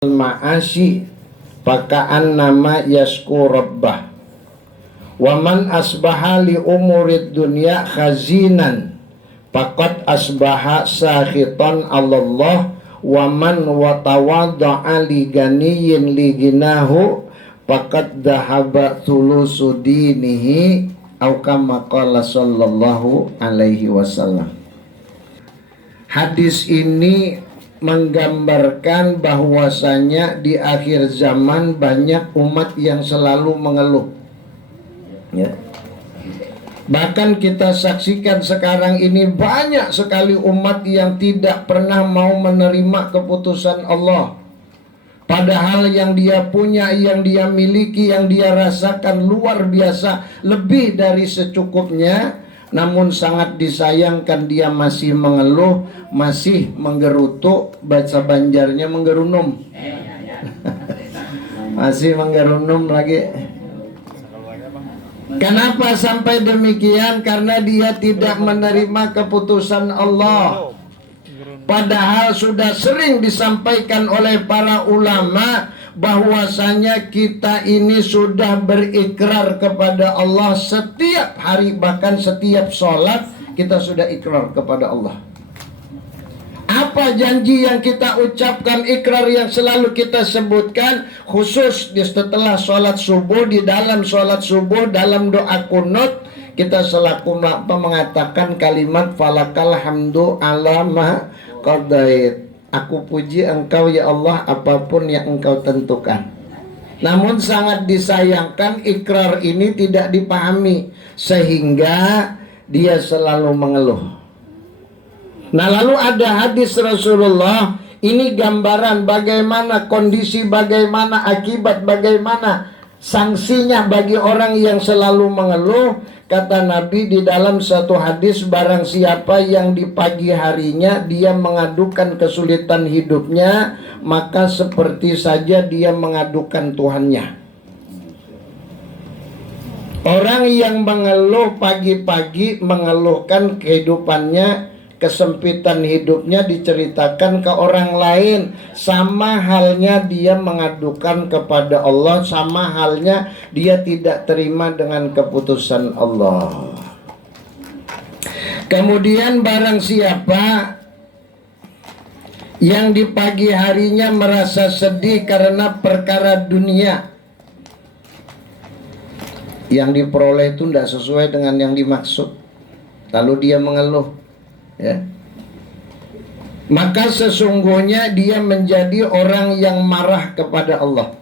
ma'asi pakaan nama yasku rabbah wa man asbaha li umurid dunya khazinan faqad asbaha sakhitan Allah wa man watawadda'a li ganiyin li ginahu faqad dhahaba thulusu dinihi au kama qala sallallahu alaihi wasallam. Hadis ini menggambarkan bahwasanya di akhir zaman banyak umat yang selalu mengeluh, ya. Bahkan kita saksikan sekarang ini banyak sekali umat yang tidak pernah mau menerima keputusan Allah. Padahal yang dia punya, yang dia miliki, yang dia rasakan luar biasa, lebih dari secukupnya. Namun sangat disayangkan dia masih mengeluh, masih menggerutu, bahasa Banjarnya menggerunum. Masih menggerunum lagi. Kenapa sampai demikian? Karena dia tidak menerima keputusan Allah. Padahal sudah sering disampaikan oleh para ulama bahwasanya kita ini sudah berikrar kepada Allah setiap hari, bahkan setiap sholat kita sudah ikrar kepada Allah. Apa janji yang kita ucapkan, ikrar yang selalu kita sebutkan, khusus di setelah sholat subuh, di dalam sholat subuh, dalam doa kunut, kita selaku mengatakan kalimat falakal hamdu ala ma qadait. Aku puji engkau ya Allah apapun yang engkau tentukan. Namun sangat disayangkan ikrar ini tidak dipahami, sehingga dia selalu mengeluh. Nah, lalu ada hadis Rasulullah, ini gambaran bagaimana kondisi, bagaimana akibat, bagaimana sanksinya bagi orang yang selalu mengeluh. Kata Nabi di dalam satu hadis, barang siapa yang di pagi harinya dia mengadukan kesulitan hidupnya, maka seperti saja dia mengadukan Tuhannya. Orang yang mengeluh pagi-pagi, mengeluhkan kehidupannya, kesempitan hidupnya, diceritakan ke orang lain, sama halnya dia mengadukan kepada Allah, sama halnya dia tidak terima dengan keputusan Allah. Kemudian barang siapa yang di pagi harinya merasa sedih karena perkara dunia, yang diperoleh itu tidak sesuai dengan yang dimaksud, lalu dia mengeluh, ya, maka sesungguhnya dia menjadi orang yang marah kepada Allah.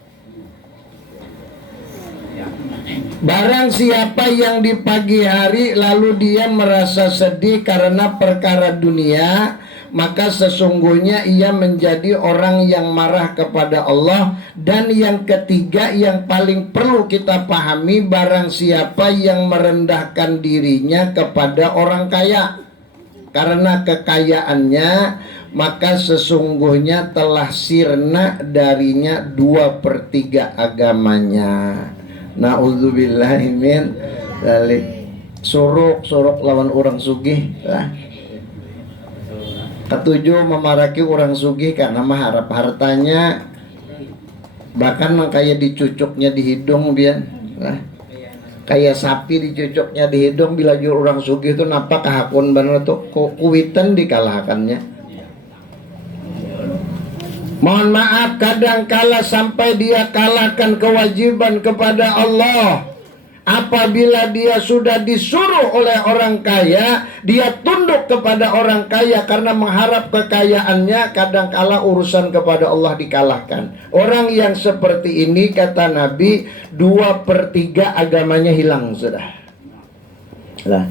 Barang siapa yang di pagi hari lalu dia merasa sedih karena perkara dunia, maka sesungguhnya ia menjadi orang yang marah kepada Allah. Dan yang ketiga yang paling perlu kita pahami, barang siapa yang merendahkan dirinya kepada orang kaya karena kekayaannya, maka sesungguhnya telah sirna darinya 2/3 agamanya. Na'udzubillahi min dzalik. Suruk lawan orang sugih lah. Ketujuh, memaraki orang sugih karena mengharap hartanya, bahkan kayak dicucuknya di hidung biar lah. Kayak sapi dicucuknya di hidung. Bila jur orang sugih itu nampak kahakun bener tuh kuwitan dikalahkannya. Mohon maaf, kadangkala sampai dia kalahkan kewajiban kepada Allah. Apabila dia sudah disuruh oleh orang kaya, dia tunduk kepada orang kaya karena mengharap kekayaannya, kadangkala urusan kepada Allah dikalahkan. Orang yang seperti ini, kata Nabi, 2/3 agamanya hilang sudah. Lah,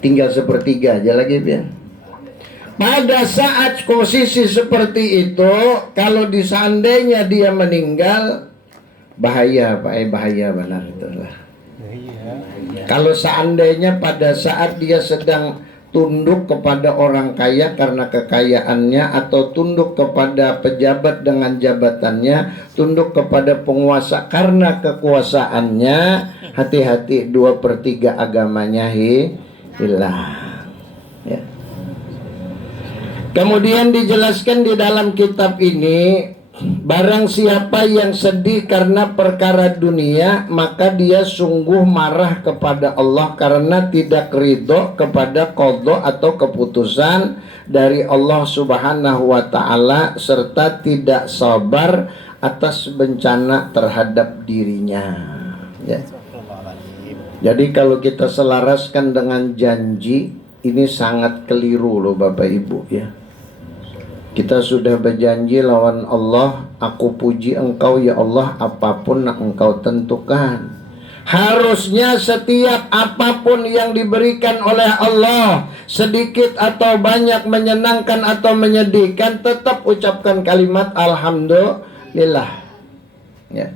tinggal 1/3 aja lagi biar. Pada saat posisi seperti itu, kalau seandainya dia meninggal, bahaya Pak, bahaya benar itulah. Kalau seandainya pada saat dia sedang tunduk kepada orang kaya karena kekayaannya, atau tunduk kepada pejabat dengan jabatannya, tunduk kepada penguasa karena kekuasaannya, hati-hati 2/3 agamanya hilang. Ya. Kemudian dijelaskan di dalam kitab ini, barang siapa yang sedih karena perkara dunia, maka dia sungguh marah kepada Allah karena tidak ridho kepada qadha atau keputusan dari Allah Subhanahu wa ta'ala, serta tidak sabar atas bencana terhadap dirinya, ya. Jadi kalau kita selaraskan dengan janji, ini sangat keliru loh Bapak Ibu, ya. Kita sudah berjanji lawan Allah, aku puji engkau ya Allah apapun yang engkau tentukan. Harusnya setiap apapun yang diberikan oleh Allah, sedikit atau banyak, menyenangkan atau menyedihkan, tetap ucapkan kalimat alhamdulillah, ya.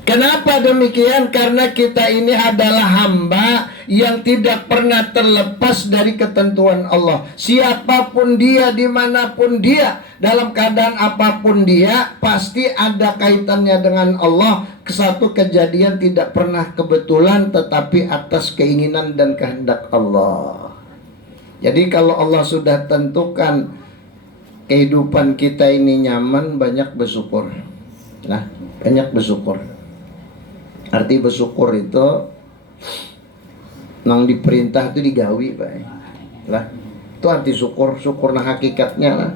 Kenapa demikian? Karena kita ini adalah hamba yang tidak pernah terlepas dari ketentuan Allah. Siapapun dia, dimanapun dia, dalam keadaan apapun dia, pasti ada kaitannya dengan Allah. Satu kejadian tidak pernah kebetulan, tetapi atas keinginan dan kehendak Allah. Jadi kalau Allah sudah tentukan kehidupan kita ini nyaman, banyak bersyukur. Nah, banyak bersyukur. Arti bersyukur itu nang diperintah itu digawi, Pak. Lah, itu arti syukur. Syukur nah hakikatnya lah.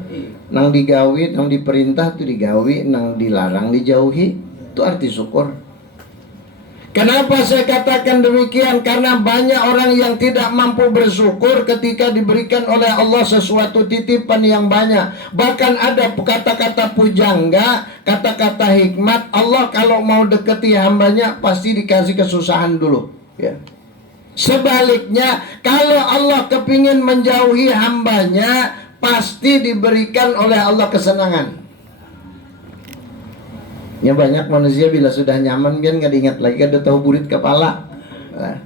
Nang digawi, nang diperintah itu digawi, nang dilarang dijauhi. Itu arti syukur. Kenapa saya katakan demikian? Karena banyak orang yang tidak mampu bersyukur ketika diberikan oleh Allah sesuatu titipan yang banyak. Bahkan ada kata-kata pujangga, kata-kata hikmat. Allah kalau mau deketi hambanya pasti dikasih kesusahan dulu, ya. Sebaliknya, kalau Allah kepingin menjauhi hambanya, pasti diberikan oleh Allah kesenangan. Ya, banyak manusia bila sudah nyaman kan gak diingat lagi, ada tahu burit kepala. Nah,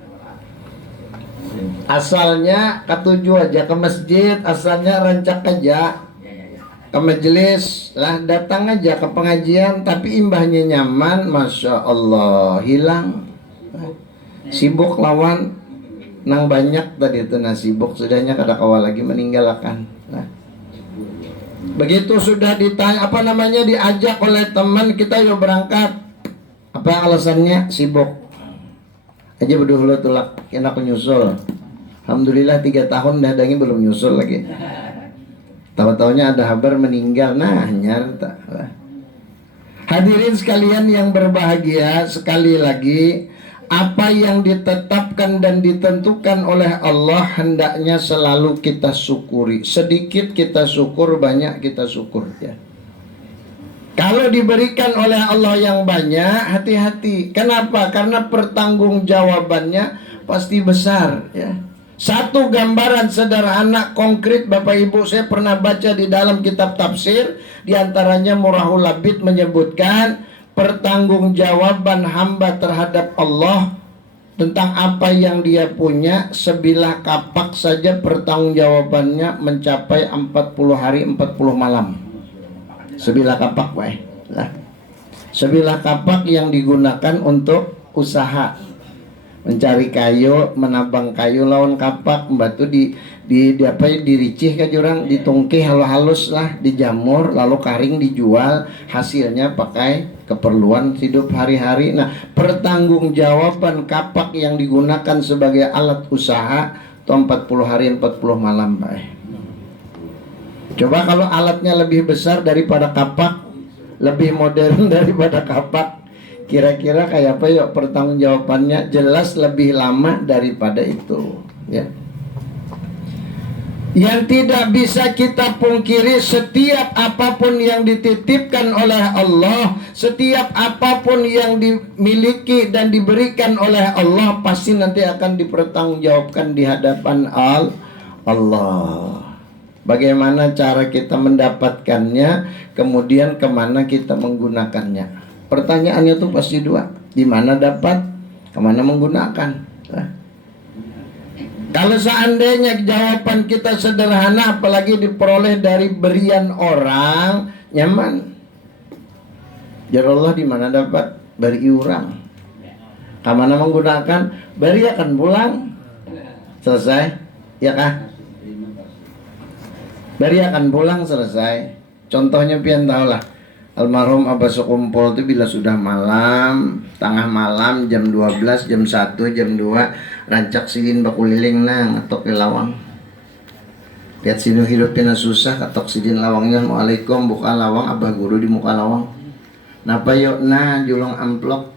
asalnya ketujuh aja ke masjid, asalnya rancak aja ke majelis, lah datang aja ke pengajian, tapi imbahnya nyaman, masya Allah hilang. Sibuk lawan nang banyak tadi itu, nah sibuk sudahnya kada kawal lagi meninggalkan. Nah, begitu sudah ditanya diajak oleh teman, kita yuk berangkat, apa alasannya? Sibuk aja berdua tulak enak nyusul. Alhamdulillah 3 tahun dah dangi belum nyusul lagi. Tahu-taunya ada kabar meninggal. Nah, nyarta. Hadirin sekalian yang berbahagia, sekali lagi, apa yang ditetapkan dan ditentukan oleh Allah hendaknya selalu kita syukuri. Sedikit kita syukur, banyak kita syukur, ya. Kalau diberikan oleh Allah yang banyak, hati-hati. Kenapa? Karena pertanggungjawabannya pasti besar, ya. Satu gambaran sederhana konkret Bapak Ibu, saya pernah baca di dalam kitab tafsir, di antaranya Murahul Labid menyebutkan pertanggungjawaban hamba terhadap Allah tentang apa yang dia punya, sebilah kapak saja pertanggungjawabannya mencapai 40 hari 40 malam. Sebilah kapak, nah, sebilah kapak yang digunakan untuk usaha mencari kayu, menabang kayu lawan kapak, batu diricih ke jurang, ditungkih halus lah, dijamur, lalu karing dijual, hasilnya pakai keperluan hidup hari-hari. Nah, pertanggungjawaban kapak yang digunakan sebagai alat usaha itu 40 hari 40 malam, Pak. Coba kalau alatnya lebih besar daripada kapak, lebih modern daripada kapak, kira-kira kayak apa yuk pertanggungjawabannya? Jelas lebih lama daripada itu, ya. Yang tidak bisa kita pungkiri, setiap apapun yang dititipkan oleh Allah, setiap apapun yang dimiliki dan diberikan oleh Allah, pasti nanti akan dipertanggungjawabkan di hadapan Allah. Bagaimana cara kita mendapatkannya, kemudian kemana kita menggunakannya. Pertanyaannya tuh pasti dua, di mana dapat, kemana menggunakan. Nah, kalau seandainya jawaban kita sederhana, apalagi diperoleh dari berian orang, nyaman. Ya Allah, di mana dapat, beri orang. Kemana menggunakan, beri akan pulang. Selesai, ya kah? Beri akan pulang, selesai. Contohnya pian tahu lah. Almarhum Abah sekumpul itu bila sudah malam, tengah malam, jam 12, jam 1, jam 2, rancak sidin bakuliling nang atok ke lawang. Lihat sinu hidupnya susah, atok sidin lawangnya, Assalamualaikum, buka lawang, Abah guru di muka lawang. Napa yuk nah julung amplop.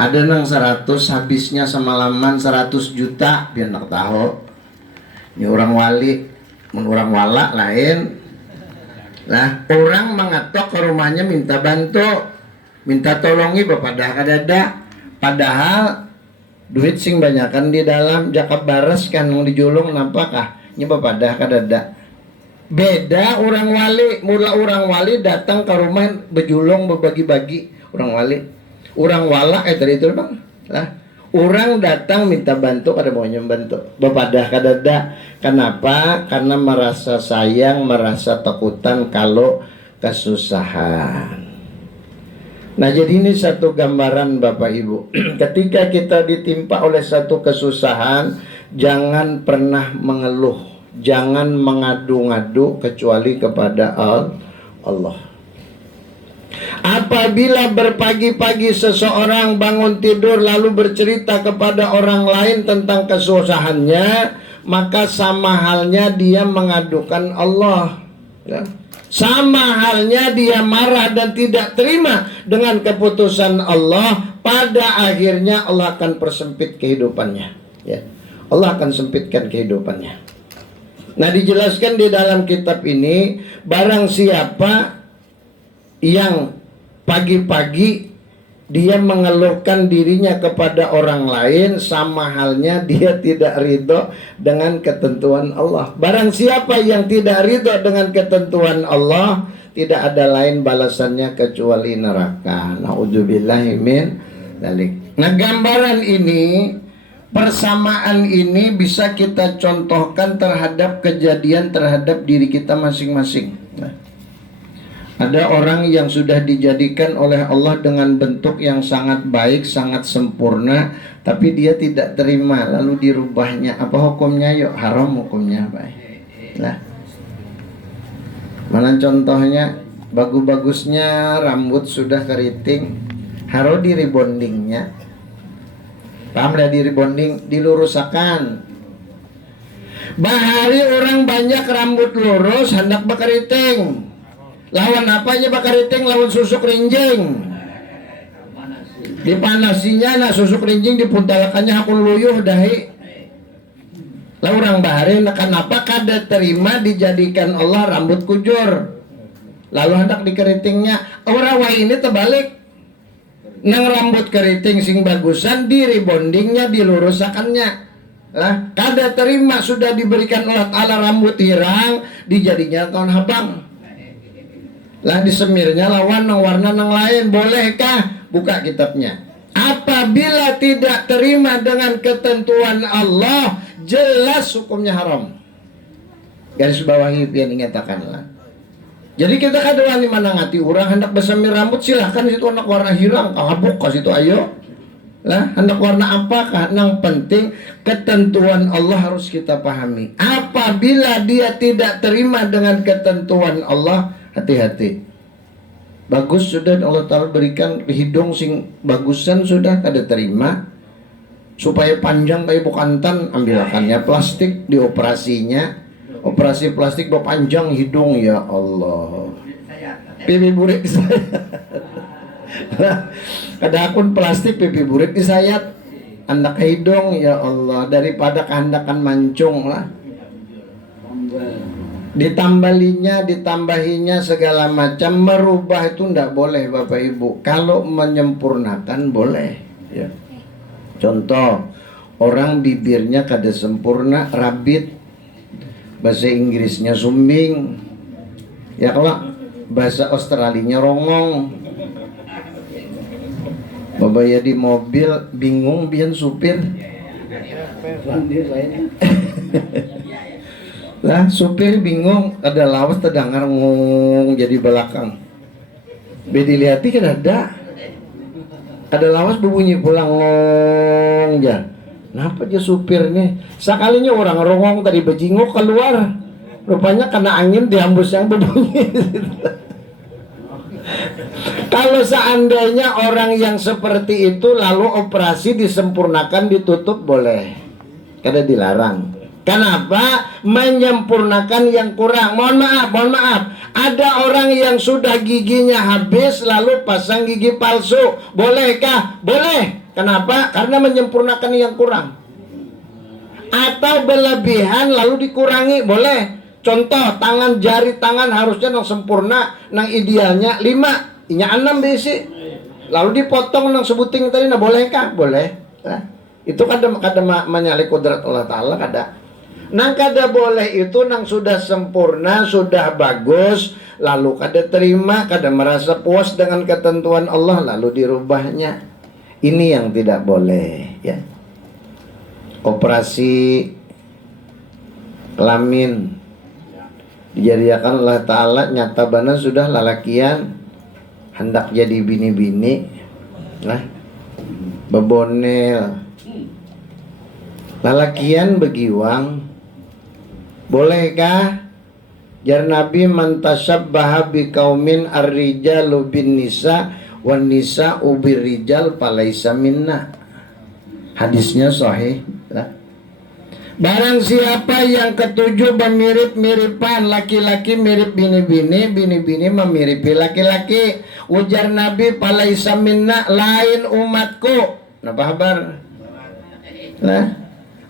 Ada nang 100, habisnya semalaman 100 juta, biar nak tahu. Ini orang wali, orang wala lain. Lah orang mengatok ke rumahnya minta bantu, minta tolongi bapadah kadada, padahal duit sing banyakan di dalam jakab bares kan mau dijulung nampakah nya bapadah kadada. Beda orang wali, mula orang wali datang ke rumah bejulung berbagi-bagi orang wali. Orang wala tadi itu bang lah. Orang datang minta bantu kada maunya bantu. Bapadah kadada. Kenapa? Karena merasa sayang, merasa takutan kalau kesusahan. Nah jadi ini satu gambaran Bapak Ibu. Ketika kita ditimpa oleh satu kesusahan, jangan pernah mengeluh, jangan mengadu-ngadu kecuali kepada Allah. Apabila berpagi-pagi seseorang bangun tidur lalu bercerita kepada orang lain tentang kesusahannya, maka sama halnya dia mengadukan Allah ya. Sama halnya dia marah dan tidak terima dengan keputusan Allah. Pada akhirnya Allah akan persempit kehidupannya ya. Allah akan sempitkan kehidupannya. Nah dijelaskan di dalam kitab ini, barang siapa yang pagi-pagi dia mengeluhkan dirinya kepada orang lain, sama halnya dia tidak ridho dengan ketentuan Allah. Barang siapa yang tidak ridho dengan ketentuan Allah, tidak ada lain balasannya kecuali neraka. Na'udzubillahi min dzalik. Nah gambaran ini, persamaan ini bisa kita contohkan terhadap kejadian terhadap diri kita masing-masing. Ada orang yang sudah dijadikan oleh Allah dengan bentuk yang sangat baik, sangat sempurna, tapi dia tidak terima, lalu dirubahnya. Apa hukumnya? Yuk, haram hukumnya, baik. Nah, mana contohnya? Bagus-bagusnya rambut sudah keriting, harus di rebondingnya. Paham dah, di rebonding, dilurusakan. Bahari orang banyak rambut lurus, hendak bakariting. Lawan apanya bakariting? Lawan susuk rinjing. Dipanasinya nah susuk rinjing, dipuntalakannya hakun luyuh dahi. Lalu orang bahari kenapa kada terima dijadikan Allah rambut kujur, lalu hendak dikeritingnya. Orang wah ini terbalik, nang rambut keriting sing bagusan di rebondingnya, dilurusakannya lah. Kada terima, sudah diberikan Allah Ta'ala rambut hirang, dijadinya kawan habang lah, disemirnya lawan nang warna nang lain. Bolehkah? Buka kitabnya. Apabila tidak terima dengan ketentuan Allah, jelas hukumnya haram. Garis bawahi pian ingatakanlah. Jadi kita kadang di mana ngati orang hendak besemir rambut, silahkan situ anak warna hirang, kabuk ke situ ayo. Lah, hendak warna apakah? Nang penting ketentuan Allah harus kita pahami. Apabila dia tidak terima dengan ketentuan Allah, hati-hati. Bagus sudah Allah Ta'ala berikan hidung sing bagusan, sudah kada terima. Supaya panjang kayak bukantan, ambilkannya plastik, dioperasinya. Operasi plastik panjang hidung, ya Allah. Pipi burik disayat. Ada akun plastik pipi burik disayat. Anak hidung, ya Allah. Daripada kehendakan mancung lah. Ditambahinya segala macam, merubah itu ndak boleh Bapak Ibu. Kalau menyempurnakan boleh ya. Contoh, orang bibirnya kada sempurna, rabit, bahasa Inggrisnya sumbing ya, kalau bahasa Australinya rongong. Bapak ya di mobil bingung biar supir lah, supir bingung, ada lawas terdengar ngong jadi belakang. Bedi lihati kan ada lawas berbunyi pulang ngong ya. Kenapa dia supir nih? Sekalinya orang rongong tadi bejingok keluar, rupanya kena angin dihembus yang berbunyi. Kalau seandainya orang yang seperti itu lalu operasi disempurnakan, ditutup, boleh. Kada dilarang. Kenapa? Menyempurnakan yang kurang. Mohon maaf. Ada orang yang sudah giginya habis lalu pasang gigi palsu. Bolehkah? Boleh. Kenapa? Karena menyempurnakan yang kurang. Atau berlebihan lalu dikurangi. Boleh. Contoh, tangan, jari tangan harusnya nang sempurna, nang idealnya 5, inya 6 besi. Lalu dipotong nang sebuting tadi, nah bolehkah? Boleh. Nah, itu kada menyalih kodrat Allah Ta'ala, kada. Nang kada boleh itu nang sudah sempurna, sudah bagus, lalu kada terima, kada merasa puas dengan ketentuan Allah, lalu dirubahnya. Ini yang tidak boleh, ya. Operasi kelamin dijadikan Allah Ta'ala, nyata bana sudah lalakian hendak jadi bini-bini lah, bebonel lalakian begiwang. Bolehkah? Jar Nabi, man tashabbaha biqaumin ar-rijalu bin nisa wan nisa ubir rijal falaisa minna. Hadisnya sahih lah. Barang siapa yang ketujuh bermirip-miripan, laki-laki mirip bini-bini, bini-bini memiripi laki-laki. Ujar Nabi, falaisa minna, lain umatku. Napa kabar? Nah,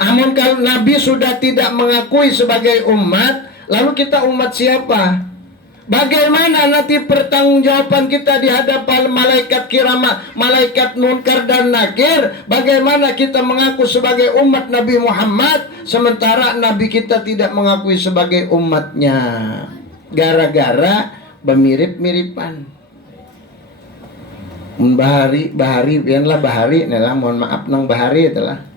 amun kalau Nabi sudah tidak mengakui sebagai umat, lalu kita umat siapa? Bagaimana nanti pertanggungjawaban kita di hadapan malaikat kiramah, malaikat munkar dan nakir? Bagaimana kita mengaku sebagai umat Nabi Muhammad sementara Nabi kita tidak mengakui sebagai umatnya? Gara-gara bermirip-miripan. Bahari, pianlah bahari, nelah mohon maaf nang bahari itulah.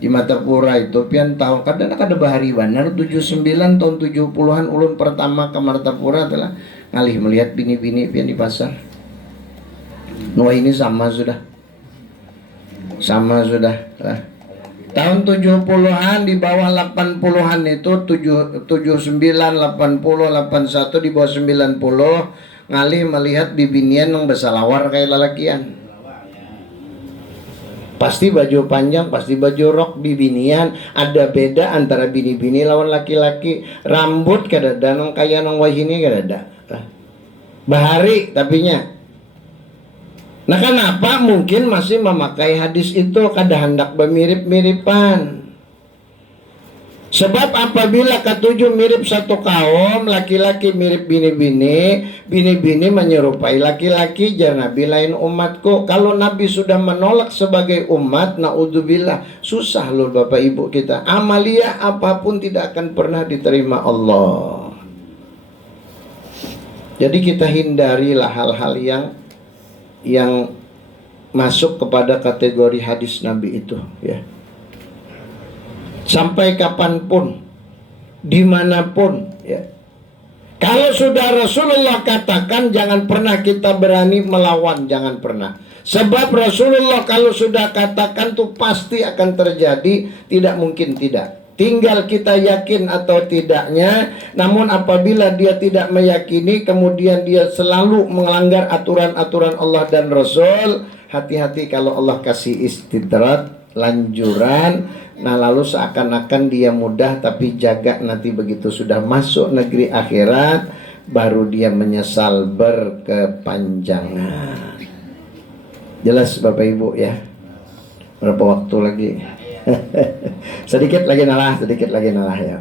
Di Martapura itu pian tahu kadang ada bahari benar 79 tahun 70-an ulun pertama ke Martapura telah ngalih melihat bini-bini pian di pasar. Nuh ini sama sudah lah. Tahun 70-an di bawah 80-an itu 79, 80, 81 di bawah 90 ngalih melihat bibinian yang bersalawar kayak lalakian. Pasti baju panjang, pasti baju rok, bibinian. Ada beda antara bini-bini lawan laki-laki. Rambut kadada nang kaya nang wahini kadada. Bahari tapinya. Nah kenapa mungkin masih memakai hadis itu kada hendak bermirip-miripan? Sebab apabila ketujuh mirip satu kaum, laki-laki mirip bini-bini, bini-bini menyerupai laki-laki, jar Nabi lain umatku. Kalau Nabi sudah menolak sebagai umat, naudzubillah, susah loh Bapak Ibu kita. Amalia apapun tidak akan pernah diterima Allah. Jadi kita hindarilah hal-hal yang masuk kepada kategori hadis Nabi itu, ya. Sampai kapanpun, dimanapun, ya. Kalau sudah Rasulullah katakan, jangan pernah kita berani melawan, jangan pernah. Sebab Rasulullah kalau sudah katakan tuh pasti akan terjadi, tidak mungkin tidak. Tinggal kita yakin atau tidaknya. Namun apabila dia tidak meyakini, kemudian dia selalu melanggar aturan-aturan Allah dan Rasul, hati-hati kalau Allah kasih istidrat, lanjuran. Nah lalu seakan-akan dia mudah, tapi jaga nanti begitu sudah masuk negeri akhirat baru dia menyesal berkepanjangan. Jelas Bapak Ibu ya. Berapa waktu lagi? sedikit lagi nalah ya.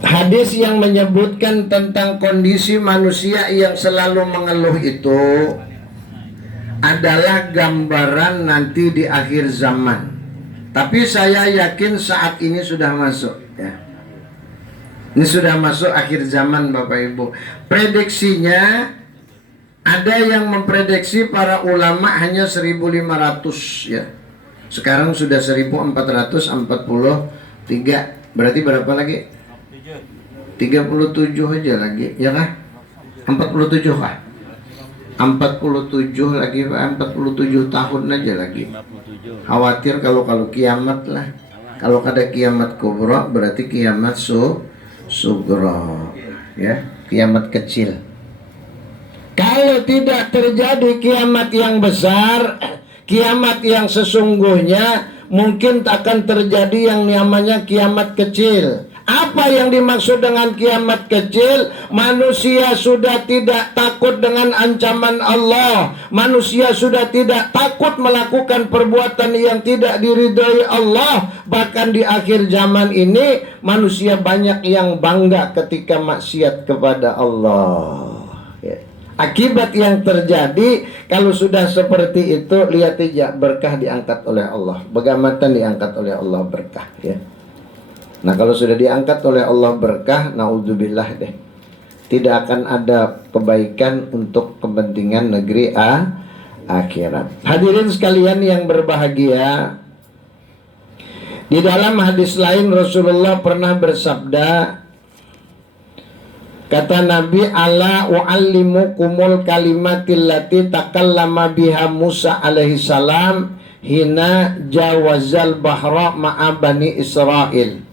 Hadis yang menyebutkan tentang kondisi manusia yang selalu mengeluh itu adalah gambaran nanti di akhir zaman. Tapi saya yakin saat ini sudah masuk, ya. Ini sudah masuk akhir zaman Bapak Ibu. Prediksinya ada yang memprediksi para ulama hanya 1.500, ya. Sekarang sudah 1.443. Berarti berapa lagi? 37 aja lagi, ya kah? 47 kah? 47 lagi, 47 tahun aja lagi. Khawatir kalau kiamat lah. Kalau ada kiamat kubra berarti kiamat sugro. ya, kiamat kecil. Kalau tidak terjadi kiamat yang besar, kiamat yang sesungguhnya, mungkin akan terjadi yang namanya kiamat kecil. Apa yang dimaksud dengan kiamat kecil? Manusia sudah tidak takut dengan ancaman Allah. Manusia sudah tidak takut melakukan perbuatan yang tidak diridhoi Allah. Bahkan di akhir zaman ini, manusia banyak yang bangga ketika maksiat kepada Allah. Akibat yang terjadi kalau sudah seperti itu, lihat aja, berkah diangkat oleh Allah. Begamatan diangkat oleh Allah berkah, ya. Nah, kalau sudah diangkat oleh Allah berkah, naudzubillah deh, tidak akan ada kebaikan untuk kepentingan negeri akhirat. Hadirin sekalian yang berbahagia, di dalam hadis lain Rasulullah pernah bersabda, kata Nabi, ala u'allimukumul kalimatil lati takallama biha Musa alaihi salam hina jawazal bahra ma'a bani Israel.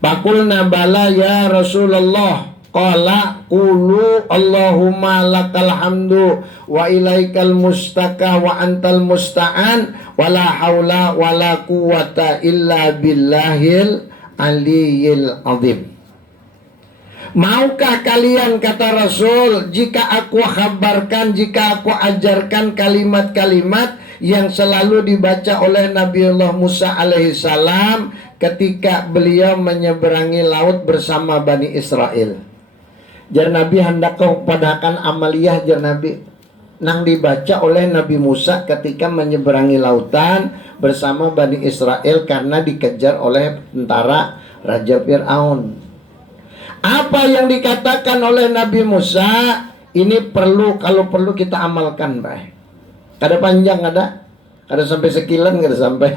Faqulna bala ya Rasulullah. Qala qulu Allahumma lakal hamdu wa ilaikal mustaka wa antal musta'an wala haula wala quwata illa billahil aliyil azim. Maukah kalian, kata Rasul, jika aku kabarkan, jika aku ajarkan kalimat-kalimat yang selalu dibaca oleh Nabiullah Musa alaihissalam ketika beliau menyeberangi laut bersama Bani Israel. Jar Nabi hendak kepadakan amaliyah jar Nabi nang dibaca oleh Nabi Musa ketika menyeberangi lautan bersama Bani Israel karena dikejar oleh tentara Raja Fir'aun. Apa yang dikatakan oleh Nabi Musa ini perlu, kalau perlu kita amalkan, baik. Kada panjang ada sampai sekilan, kada sampai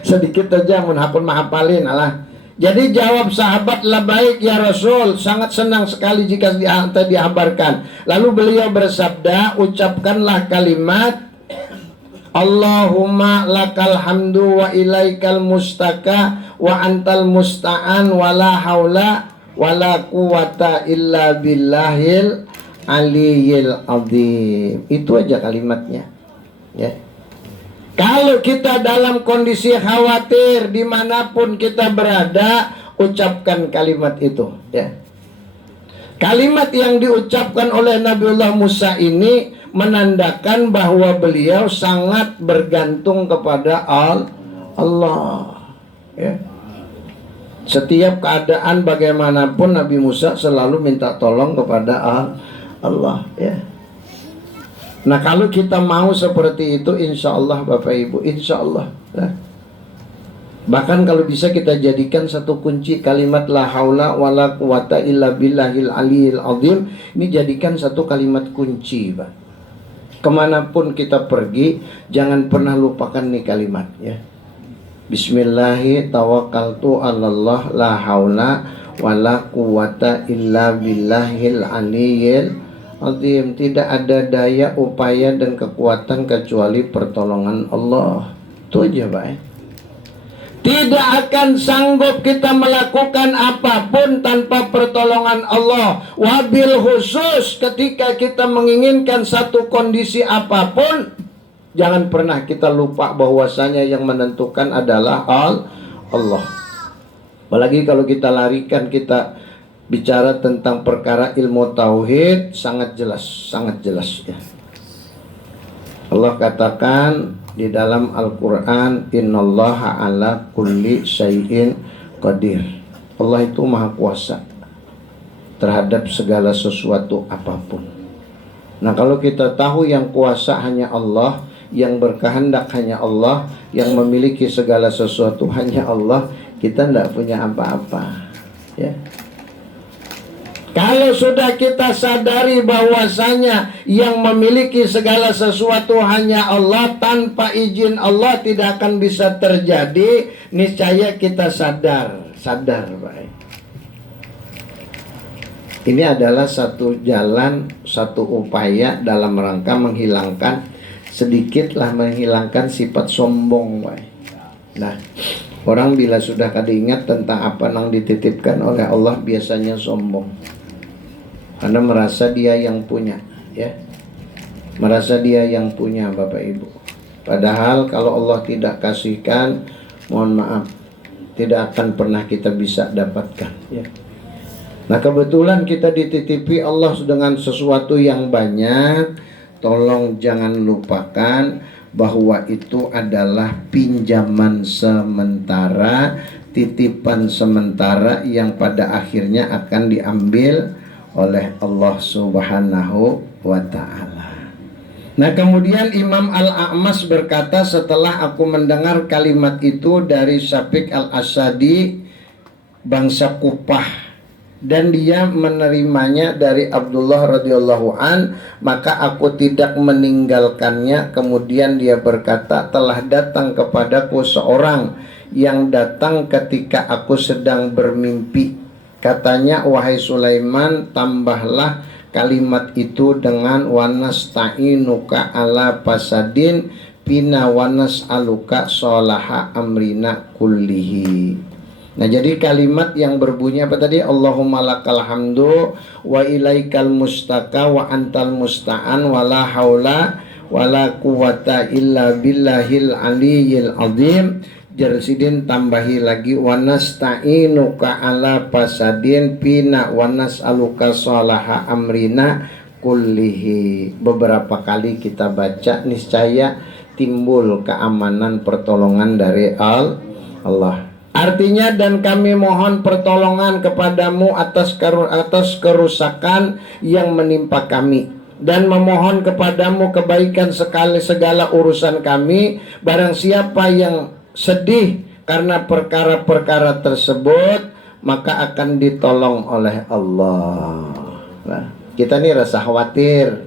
sedikit aja mun hapun mahapalin alah. Jadi jawab sahabat, la baik ya Rasul, sangat senang sekali jika dihabarkan. Lalu beliau bersabda, ucapkanlah kalimat Allahumma lakal hamdu wa ilaikal mustaka wa antal musta'an wala haula wala quwata illa billahil aliyil azim. Itu aja kalimatnya, ya. Kalau kita dalam kondisi khawatir dimanapun kita berada, ucapkan kalimat itu, ya. Kalimat yang diucapkan oleh Nabiullah Musa ini menandakan bahwa beliau sangat bergantung kepada Allah, ya. Setiap keadaan bagaimanapun Nabi Musa selalu minta tolong kepada Allah, ya. Nah, kalau kita mau seperti itu, insya Allah Bapak Ibu, insya Allah, ya. Bahkan kalau bisa kita jadikan satu kunci kalimat la haula wala quwata illa billahil aliyil azim. Ini jadikan satu kalimat kunci, Pak. Kemanapun kita pergi, jangan pernah lupakan nih kalimat, ya. Bismillahi tawakkaltu 'alallah la haula wala quwata illa billahil aliyyil azim. Tidak ada daya, upaya dan kekuatan kecuali pertolongan Allah. Itu aja, Pak. Tidak akan sanggup kita melakukan apapun tanpa pertolongan Allah. Wabil khusus ketika kita menginginkan satu kondisi apapun, jangan pernah kita lupa bahwasanya yang menentukan adalah Allah. Apalagi kalau kita larikan, kita bicara tentang perkara ilmu tauhid, sangat jelas ya. Allah katakan di dalam Al-Quran, innallaha ala kulli syai'in qadir. Allah itu maha kuasa terhadap segala sesuatu apapun. Nah, kalau kita tahu yang kuasa hanya Allah, yang berkehendak hanya Allah, yang memiliki segala sesuatu hanya Allah, kita tidak punya apa-apa, ya. Kalau sudah kita sadari bahwasanya yang memiliki segala sesuatu hanya Allah, tanpa izin Allah tidak akan bisa terjadi, niscaya kita sadar, baik. Ini adalah satu jalan, satu upaya dalam rangka menghilangkan, sedikitlah menghilangkan sifat sombong, baik. Nah, orang bila sudah kada ingat tentang apa yang dititipkan oleh Allah, biasanya sombong. karena merasa dia yang punya, ya, merasa dia yang punya Bapak Ibu. Padahal kalau Allah tidak kasihkan, mohon maaf, tidak akan pernah kita bisa dapatkan, ya. Nah kebetulan kita dititipi Allah dengan sesuatu yang banyak. Tolong jangan lupakan bahwa itu adalah pinjaman sementara, titipan sementara yang pada akhirnya akan diambil oleh Allah Subhanahu wa ta'ala. Nah kemudian Imam Al-A'mas berkata, setelah aku mendengar kalimat itu dari Syafiq Al-Asadi bangsa Kupah, dan dia menerimanya dari Abdullah radhiyallahu an, maka aku tidak meninggalkannya. Kemudian dia berkata, telah datang kepadaku seorang yang datang ketika aku sedang bermimpi. Katanya, wahai Sulaiman, tambahlah kalimat itu dengan wanasta'inuka ala fasadin bina wanas'aluka sholaha amrina kullihi. Nah jadi kalimat yang berbunyi apa tadi? Allahumma lakal hamdu wa ilaikal mustaka wa antal musta'an wa la haula wa la quwata illa billahil aliyyil azim. Jersidin tambahi lagi wa nasta'inuka ala fasadin bina wa nas'aluka sholaha amrina kullihi. Beberapa kali kita baca, niscaya timbul keamanan pertolongan dari Allah. Artinya, dan kami mohon pertolongan kepadamu atas kerusakan yang menimpa kami, dan memohon kepadamu kebaikan segala urusan kami. Barang siapa yang sedih karena perkara-perkara tersebut, maka akan ditolong oleh Allah. Nah, kita nih rasa khawatir,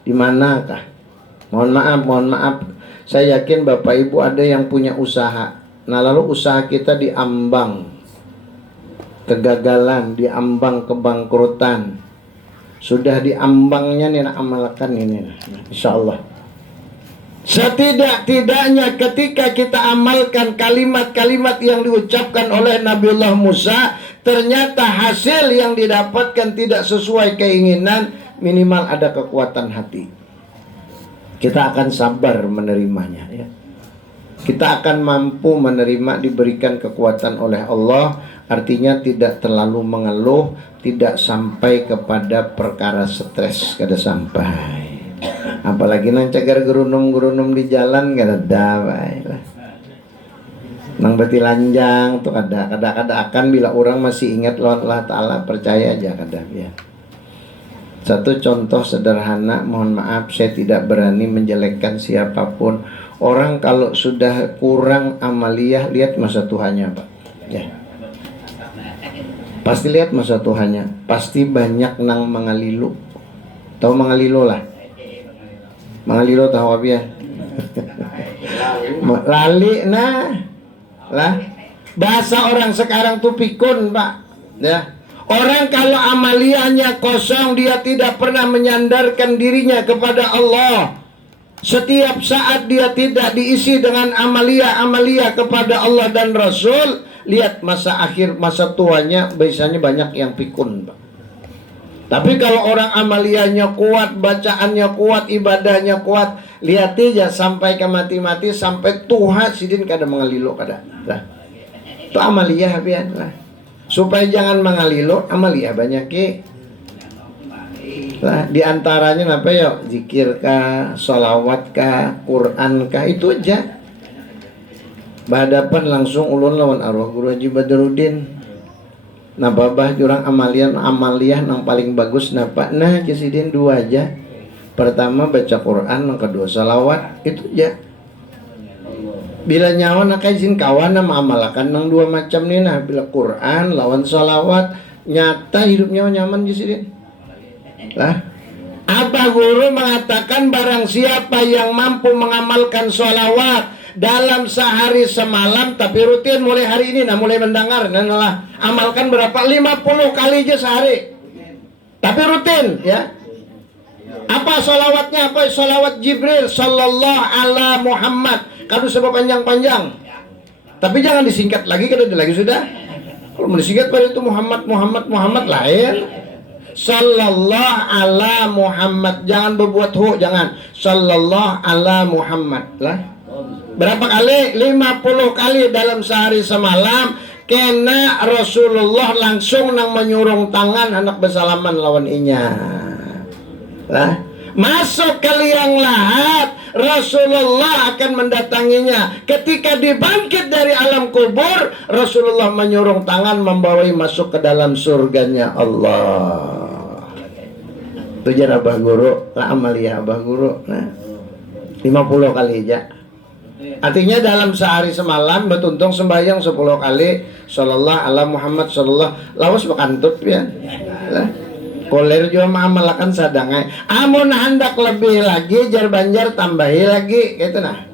di manakah? Mohon maaf, saya yakin Bapak Ibu ada yang punya usaha. Nah lalu usaha kita diambang kegagalan, diambang kebangkrutan. Sudah diambangnya nih, amalkan ini, insya Allah. Setidak-tidaknya ketika kita amalkan kalimat-kalimat yang diucapkan oleh Nabiullah Musa, ternyata hasil yang didapatkan tidak sesuai keinginan, minimal ada kekuatan hati. Kita akan sabar menerimanya, ya. Kita akan mampu menerima, diberikan kekuatan oleh Allah. Artinya tidak terlalu mengeluh, tidak sampai kepada perkara stres, kada sampai. Apalagi nang cagar gerunum di jalan kada baiklah. Nang beti lanjang tuh kada akan, bila orang masih ingat lawan Allah Ta'ala, percaya aja kada ya. Satu contoh sederhana, mohon maaf saya tidak berani menjelekkan siapapun. Orang kalau sudah kurang amaliyah, lihat masa Tuhannya Pak, ya. Pasti lihat masa Tuhannya, pasti banyak nang mangalilu. Tahu mangalilu lah? Mangalilu tahu apa ya? Lali, nah lah. Bahasa orang sekarang tuh pikun Pak, ya. Orang kalau amaliyahnya kosong, dia tidak pernah menyandarkan dirinya kepada Allah. Setiap saat dia tidak diisi dengan amalia kepada Allah dan Rasul. Lihat masa akhir, masa tuanya biasanya banyak yang pikun Pak. Tapi kalau orang amaliyahnya kuat, bacaannya kuat, ibadahnya kuat, lihat aja sampai ke mati-mati, sampai Tuhan sidin kada mengalilo kada. Nah, itu amaliyah biar lah. Supaya jangan mengalilo, amaliyah banyak ki. Nah, di antaranya apa ya? Zikir kah, sholawat kah, Quran kah, itu aja. Berhadapan langsung ulun lawan arwah Guru Haji Badrudin. Nah babah jurang amaliyah nang paling bagus napa? Nah kesidin dua aja. Pertama baca Quran, yang kedua sholawat, itu aja. Bila nyawa nak izin kawan nama amalakan nang dua macam ni nah, bila Quran lawan sholawat, nyata hidupnya nyaman kesidin. Lah, Abah Guru mengatakan barang siapa yang mampu mengamalkan sholawat dalam sehari semalam, tapi rutin mulai hari ini, nah mulai mendengar, nah amalkan berapa? 50 kali aja sehari, tapi rutin ya. Apa sholawatnya? Apa? Sholawat Jibril sallallahu ala Muhammad, kalau sebab panjang-panjang, tapi jangan disingkat lagi, kada lagi sudah. Kalau mau disingkat pada itu Muhammad lain. Sallallahu ala Muhammad. Jangan berbuat hu, jangan. Sallallahu ala Muhammad lah. Berapa kali? 50 kali dalam sehari semalam. Kena Rasulullah langsung nang menyurung tangan anak bersalaman lawan inya lah. Masuk ke liang lahat, Rasulullah akan mendatanginya. Ketika dibangkit dari alam kubur, Rasulullah menyurung tangan membawai masuk ke dalam surganya Allah. Tujar abah guru, lah amalia abah guru. Nah, 50 kali aja. Artinya dalam sehari semalam betuntung sembahyang 10 kali. Sallallahu ala Muhammad sallallahu. Lawas bekantut ya. Lah. Koler juga mengamalkan sadangai. Amun hendak lebih lagi jar banjar tambahi lagi gitu nah.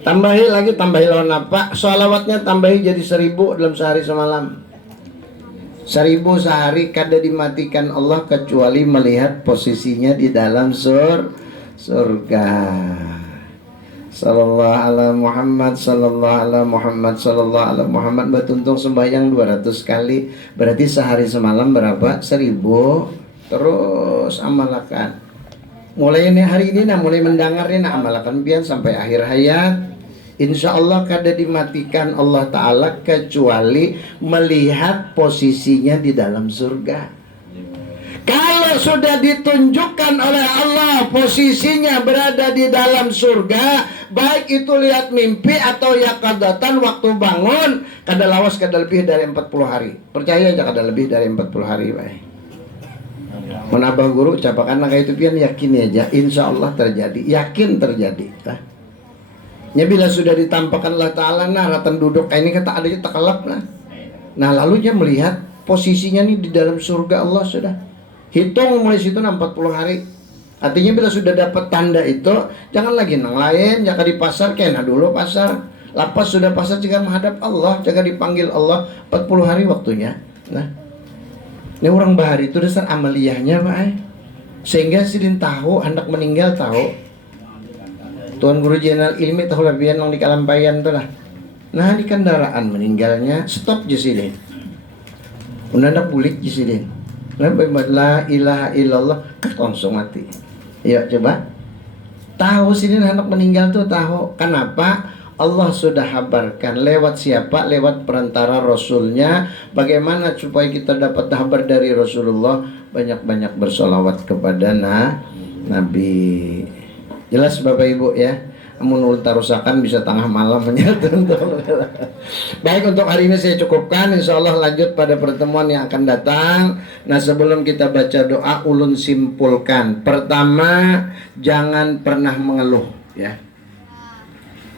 Tambahi lagi, tambahi lawan apa? Sholawatnya tambahi jadi 1000 dalam sehari semalam. 1000 sehari kada dimatikan Allah kecuali melihat posisinya di dalam surga. Sallallahu ala Muhammad, sallallahu ala Muhammad, sallallahu ala Muhammad. Betuntung sembahyang 200 kali. Berarti sehari semalam berapa? 1000. Terus amalkan. Mulai ini hari ini nah, mulai mendengar ini nah, amalkan pian sampai akhir hayat. Insya Allah kada dimatikan Allah Ta'ala kecuali melihat posisinya di dalam surga. Kalau sudah ditunjukkan oleh Allah posisinya berada di dalam surga, baik itu lihat mimpi atau yakadatan waktu bangun, kada lawas kada lebih dari 40 hari. Percaya aja kada lebih dari 40 hari baik. Menabah guru capakan kayak itu pian yakin aja, insya Allah terjadi, yakin terjadi. Ya bila sudah ditampakkan Allah Ta'ala nah ratan duduk ini kata ada takalap nah. Nah lalu dia melihat posisinya nih di dalam surga Allah sudah. Hitung mulai situ 40 hari. Artinya bila sudah dapat tanda itu, jangan lagi nang lain, jangan di pasar, kena dulu pasar. Lapas sudah pasar jika menghadap Allah, jangan dipanggil Allah 40 hari waktunya. Nah, ini orang bahari itu dasar amaliyahnya, Pak. Sehingga sidin tahu, hendak meninggal tahu. Tuan Guru Jenderal Ilmi tahu lebihan yang di Kalampayan tuh lah. Nah di kendaraan meninggalnya, stop je sidin. Undandak bulik je sidin. La ilaha illallah langsung mati. Ya coba tahu sini anak meninggal tuh tahu. Kenapa? Allah sudah habarkan lewat siapa? Lewat perantara Rasulnya. Bagaimana supaya kita dapat kabar dari Rasulullah? Banyak-banyak bersolawat kepada Nabi. Jelas Bapak Ibu ya. Amun ulta rusakan bisa tengah malam menyatu. Baik, untuk hari ini saya cukupkan. Insya Allah lanjut pada pertemuan yang akan datang. Nah sebelum kita baca doa, ulun simpulkan. Pertama, jangan pernah mengeluh ya.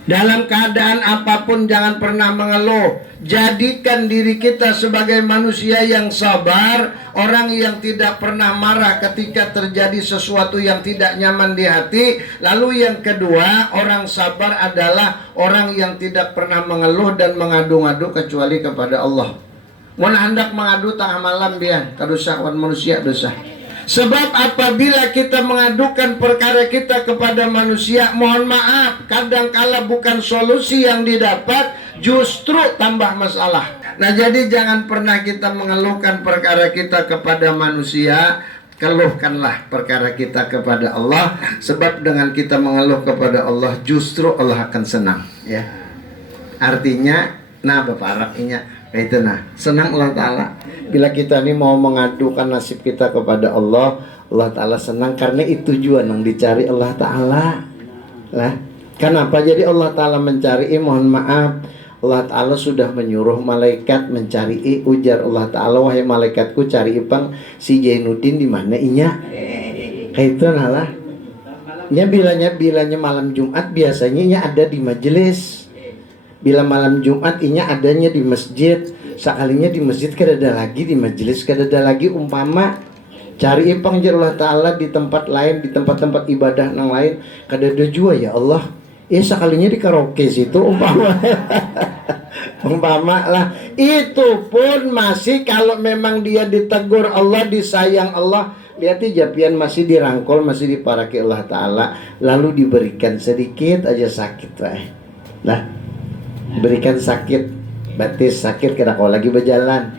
Dalam keadaan apapun jangan pernah mengeluh. Jadikan diri kita sebagai manusia yang sabar, orang yang tidak pernah marah ketika terjadi sesuatu yang tidak nyaman di hati. Lalu yang kedua, orang sabar adalah orang yang tidak pernah mengeluh dan mengadu-ngadu kecuali kepada Allah. Mun hendak mengadu tengah malam dia, kadosa wan manusia dosa. Sebab apabila kita mengadukan perkara kita kepada manusia, mohon maaf, kadangkala bukan solusi yang didapat, justru tambah masalah. Nah jadi jangan pernah kita mengeluhkan perkara kita kepada manusia, keluhkanlah perkara kita kepada Allah. Sebab dengan kita mengeluh kepada Allah, justru Allah akan senang ya. Artinya, nah Bapak Arabnya itu nah, senang Allah Ta'ala. Bila kita ini mau mengadukan nasib kita kepada Allah, Allah Ta'ala senang karena itu juga yang dicari Allah Ta'ala lah. Kenapa jadi Allah Ta'ala mencari? Mohon maaf, Allah Ta'ala sudah menyuruh malaikat mencari. Ujar Allah Ta'ala, wahai malaikatku cari ipang si Jainuddin di mana inya. Kayak itu nah lah. Bilanya malam Jumat biasanya inya ada di majelis. Bila malam Jumat inya adanya di masjid. Sekalinya di masjid kada ada lagi, di majelis kada ada lagi. Umpama cari ipang jar Allah Ta'ala di tempat lain, di tempat-tempat ibadah yang lain kada ada juga ya Allah. Ya sekalinya di karaoke situ umpama. Umpama lah. Itu pun masih kalau memang dia ditegur Allah, disayang Allah. Lihat japian masih dirangkul, masih diparaki Allah Ta'ala. Lalu diberikan sedikit aja sakit lah. Berikan sakit, batis sakit kada kau lagi berjalan.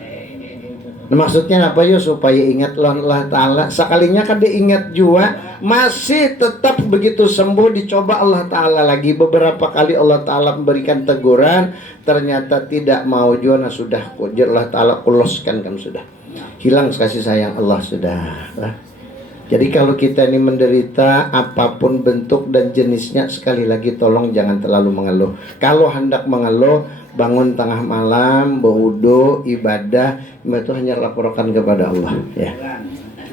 Maksudnya apa ya? Supaya ingat Allah Ta'ala. Sekalinya kan diingat juga, masih tetap begitu sembuh, dicoba Allah Ta'ala lagi. Beberapa kali Allah Ta'ala memberikan teguran, ternyata tidak mau juga. Nah sudah, Allah Ta'ala kuloskan kan sudah. Hilang kasih sayang Allah sudah. Jadi kalau kita ini menderita apapun bentuk dan jenisnya, sekali lagi tolong jangan terlalu mengeluh. Kalau hendak mengeluh, bangun tengah malam, berwudu, ibadah, itu hanya laporkan kepada Allah, ya.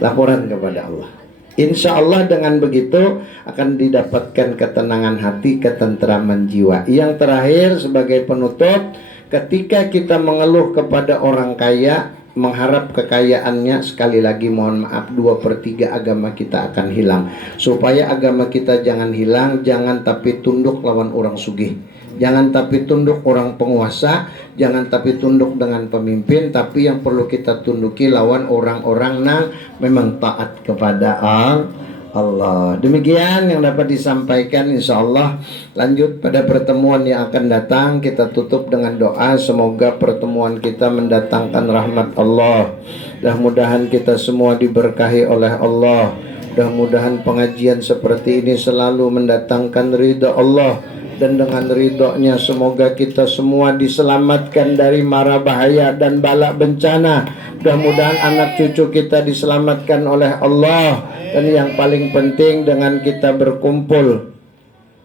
Laporan kepada Allah. Insya Allah dengan begitu akan didapatkan ketenangan hati, ketentraman jiwa. Yang terakhir sebagai penutup, ketika kita mengeluh kepada orang kaya, mengharap kekayaannya, sekali lagi mohon maaf, 2/3 agama kita akan hilang. Supaya agama kita jangan hilang, jangan tapi tunduk lawan orang sugih. Jangan tapi tunduk orang penguasa, jangan tapi tunduk dengan pemimpin, tapi yang perlu kita tunduki lawan orang-orang yang memang taat kepada Allah. Demikian yang dapat disampaikan, insya Allah. Lanjut pada pertemuan yang akan datang, kita tutup dengan doa. Semoga pertemuan kita mendatangkan rahmat Allah. Mudah-mudahan kita semua diberkahi oleh Allah. Mudah-mudahan pengajian seperti ini selalu mendatangkan ridha Allah. Dan dengan ridhonya semoga kita semua diselamatkan dari mara bahaya dan bala bencana. Mudah-mudahan anak cucu kita diselamatkan oleh Allah. Dan yang paling penting, dengan kita berkumpul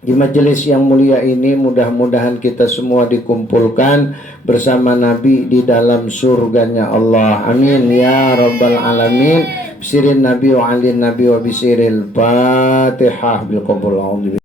di majelis yang mulia ini, mudah-mudahan kita semua dikumpulkan bersama Nabi di dalam surganya Allah. Amin ya rabbal alamin. Bisirin Nabi wa alin Nabi wa bisiril Fatihah bil qabul.